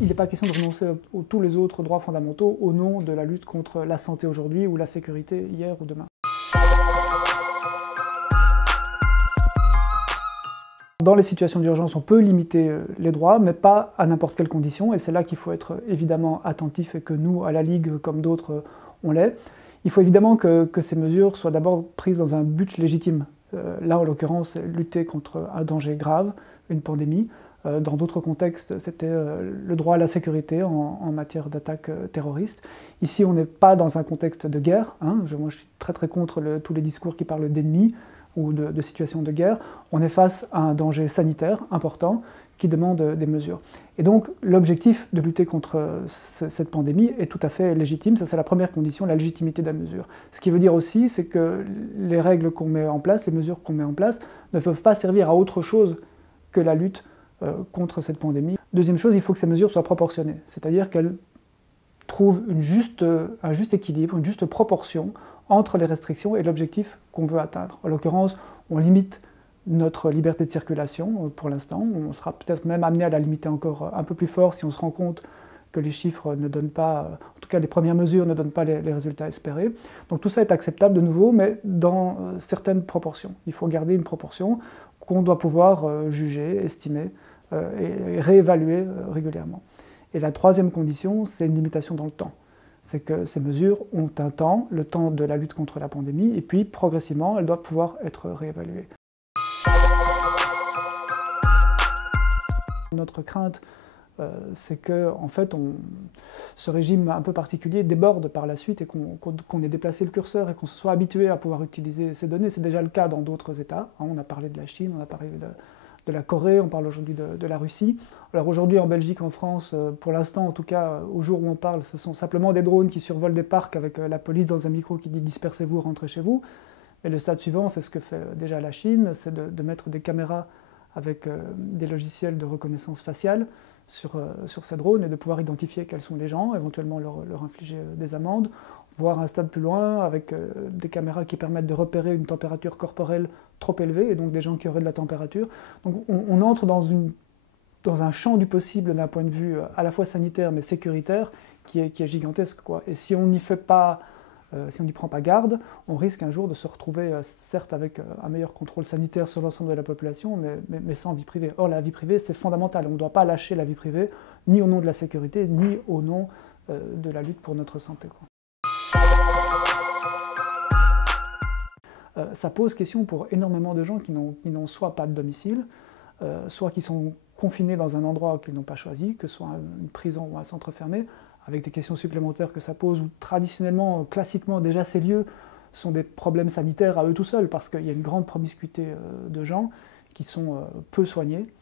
Il n'est pas question de renoncer à tous les autres droits fondamentaux au nom de la lutte contre la santé aujourd'hui ou la sécurité hier ou demain. Dans les situations d'urgence, on peut limiter les droits, mais pas à n'importe quelle condition, et c'est là qu'il faut être évidemment attentif, et que nous, à la Ligue, comme d'autres, on l'est. Il faut évidemment que ces mesures soient d'abord prises dans un but légitime. Là, en l'occurrence, lutter contre un danger grave, une pandémie. Dans d'autres contextes, c'était le droit à la sécurité en matière d'attaque terroriste. Ici, on n'est pas dans un contexte de guerre. Moi, je suis très contre tous les discours qui parlent d'ennemis ou de situations de guerre. On est face à un danger sanitaire important qui demande des mesures. Et donc, l'objectif de lutter contre cette pandémie est tout à fait légitime. Ça, c'est la première condition, la légitimité de la mesure. Ce qui veut dire aussi, c'est que les règles qu'on met en place, les mesures qu'on met en place, ne peuvent pas servir à autre chose que la lutte contre cette pandémie. Deuxième chose, il faut que ces mesures soient proportionnées, c'est-à-dire qu'elles trouvent un juste équilibre, une juste proportion entre les restrictions et l'objectif qu'on veut atteindre. En l'occurrence, on limite notre liberté de circulation pour l'instant, on sera peut-être même amené à la limiter encore un peu plus fort si on se rend compte que les chiffres ne donnent pas, en tout cas les premières mesures ne donnent pas les résultats espérés. Donc tout ça est acceptable de nouveau, mais dans certaines proportions. Il faut garder une proportion qu'on doit pouvoir juger, estimer et réévaluer régulièrement. Et la troisième condition, c'est une limitation dans le temps. C'est que ces mesures ont un temps, le temps de la lutte contre la pandémie, et puis progressivement, elles doivent pouvoir être réévaluées. Notre crainte, c'est que en fait, ce régime un peu particulier déborde par la suite et qu'on ait déplacé le curseur et qu'on se soit habitué à pouvoir utiliser ces données. C'est déjà le cas dans d'autres États. On a parlé de la Chine, on a parlé de la Corée, on parle aujourd'hui de la Russie. Alors aujourd'hui en Belgique, en France, pour l'instant en tout cas, au jour où on parle, ce sont simplement des drones qui survolent des parcs avec la police dans un micro qui dit « dispersez-vous, rentrez chez vous ». Et le stade suivant, c'est ce que fait déjà la Chine, c'est de mettre des caméras avec des logiciels de reconnaissance faciale sur ces drones et de pouvoir identifier quels sont les gens, éventuellement leur infliger des amendes, voire un stade plus loin avec des caméras qui permettent de repérer une température corporelle trop élevée et donc des gens qui auraient de la température. Donc on entre dans un champ du possible d'un point de vue à la fois sanitaire mais sécuritaire qui est gigantesque, quoi. Et si on n'y fait pas si on n'y prend pas garde, on risque un jour de se retrouver, certes avec un meilleur contrôle sanitaire sur l'ensemble de la population, mais sans vie privée. Or, la vie privée, c'est fondamental. On ne doit pas lâcher la vie privée, ni au nom de la sécurité, ni au nom de la lutte pour notre santé, quoi. Ça pose question pour énormément de gens qui n'ont soit pas de domicile, soit qui sont confinés dans un endroit qu'ils n'ont pas choisi, que ce soit une prison ou un centre fermé, avec des questions supplémentaires que ça pose, où traditionnellement, classiquement, déjà ces lieux sont des problèmes sanitaires à eux tout seuls, parce qu'il y a une grande promiscuité de gens qui sont peu soignés,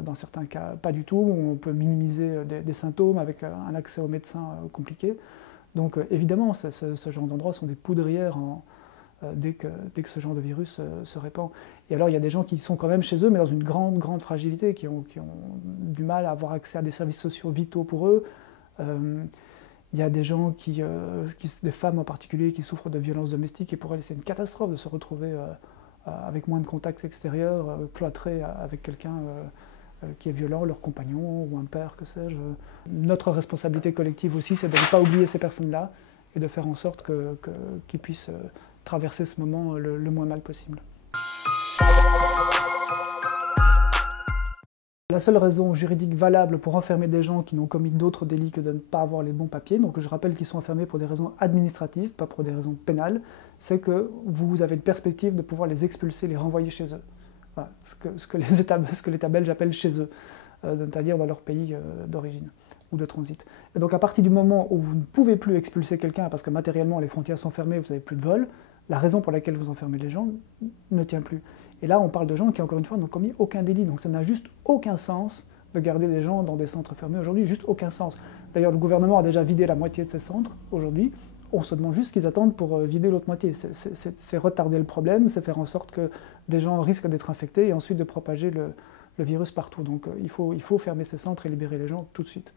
dans certains cas pas du tout, où on peut minimiser des symptômes avec un accès aux médecins compliqué. Donc évidemment, ce genre d'endroits sont des poudrières dès que ce genre de virus se répand. Et alors il y a des gens qui sont quand même chez eux, mais dans une grande fragilité, qui ont du mal à avoir accès à des services sociaux vitaux pour eux. Il y a des gens des femmes en particulier, qui souffrent de violences domestiques, et pour elles c'est une catastrophe de se retrouver avec moins de contacts extérieurs, cloîtrés avec quelqu'un qui est violent, leur compagnon ou un père, que sais-je. Notre responsabilité collective aussi, c'est de ne pas oublier ces personnes-là et de faire en sorte qu'ils puissent traverser ce moment le moins mal possible. La seule raison juridique valable pour enfermer des gens qui n'ont commis d'autres délits que de ne pas avoir les bons papiers, donc je rappelle qu'ils sont enfermés pour des raisons administratives, pas pour des raisons pénales, c'est que vous avez une perspective de pouvoir les expulser, les renvoyer chez eux. Voilà, ce que l'État belge appelle chez eux, c'est-à-dire dans leur pays d'origine ou de transit. Et donc à partir du moment où vous ne pouvez plus expulser quelqu'un parce que matériellement les frontières sont fermées, vous n'avez plus de vol, la raison pour laquelle vous enfermez les gens ne tient plus. Et là, on parle de gens qui, encore une fois, n'ont commis aucun délit. Donc ça n'a juste aucun sens de garder des gens dans des centres fermés aujourd'hui, juste aucun sens. D'ailleurs, le gouvernement a déjà vidé la moitié de ces centres aujourd'hui. On se demande juste ce qu'ils attendent pour vider l'autre moitié. C'est retarder le problème, c'est faire en sorte que des gens risquent d'être infectés et ensuite de propager le virus partout. Donc il faut fermer ces centres et libérer les gens tout de suite.